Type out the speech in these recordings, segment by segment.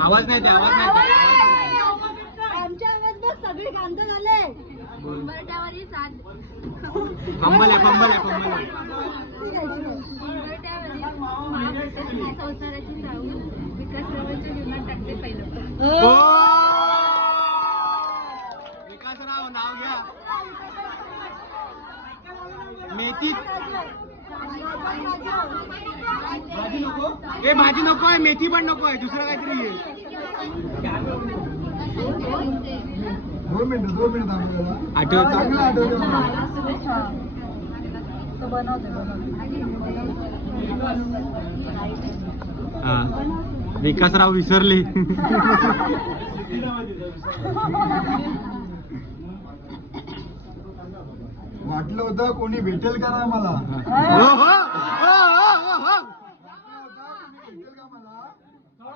आमच्या आवाज गांध झाले सात संसाराची राहून विकास रावांचे टाकले पहिलं विकासराव नाव घ्या मेथी हे भाजी नको आहे मेथी पण नको आहे दुसरं काहीतरी मिनिट आठवत आठवत विकासराव विसरले वाटलं होतं कोणी भेटेल का मला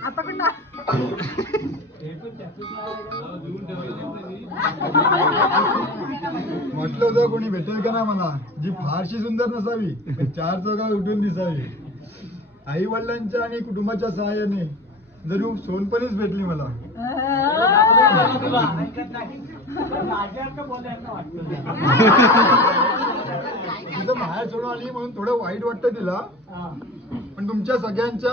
म्हटलं तर कोणी भेटेल का ना मला जी फारशी सुंदर नसावी चार चौघा उठून दिसावी आई वडिलांच्या आणि कुटुंबाच्या सहाय्याने जरी सोनपणीच भेटली मला बाहेर सोडून आली म्हणून थोडं वाईट वाटतं तिला पण तुमच्या सगळ्यांच्या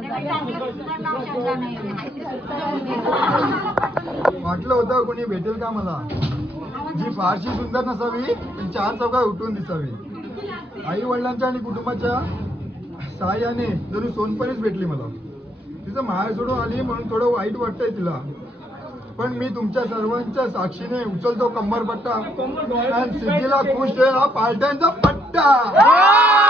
वाटलं होत कोणी भेटेल का मला जी फारशी सुंदर नसावी ती चार चौकात उठून दिसावी आई वडिलांच्या आणि कुटुंबाच्या साह्याने जरी सोनपणीच भेटली मला तिचं माहेर सोडून आली म्हणून थोडं वाईट वाटतंय तिला पण मी तुमच्या सर्वांच्या साक्षीने उचलतो कंबरपट्टा पट्टा सिद्धीला खुश पट्टा